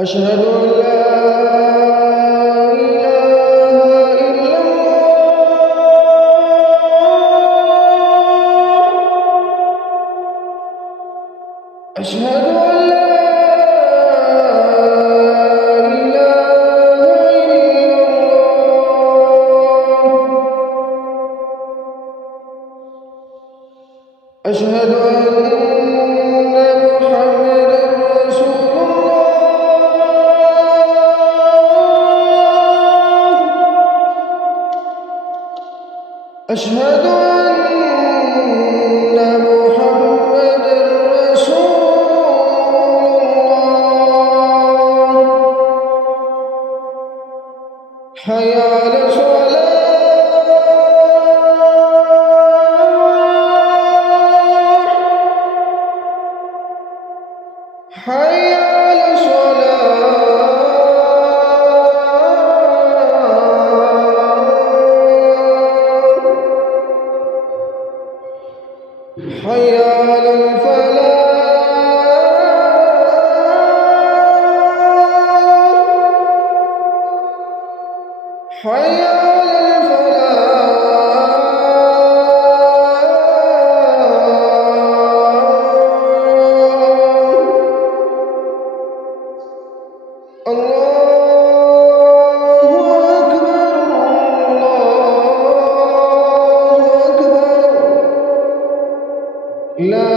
أشهد أن لا إله إلا الله. أشهد أن لا إله إلا الله. أشهد أن محمدا رسول الله. أشهد أن محمدا رسول الله. حي على الصلاة. حي على الصلاة. حي على الفلاح. حي على الفلاح. الله أكبر. الله أكبر. لا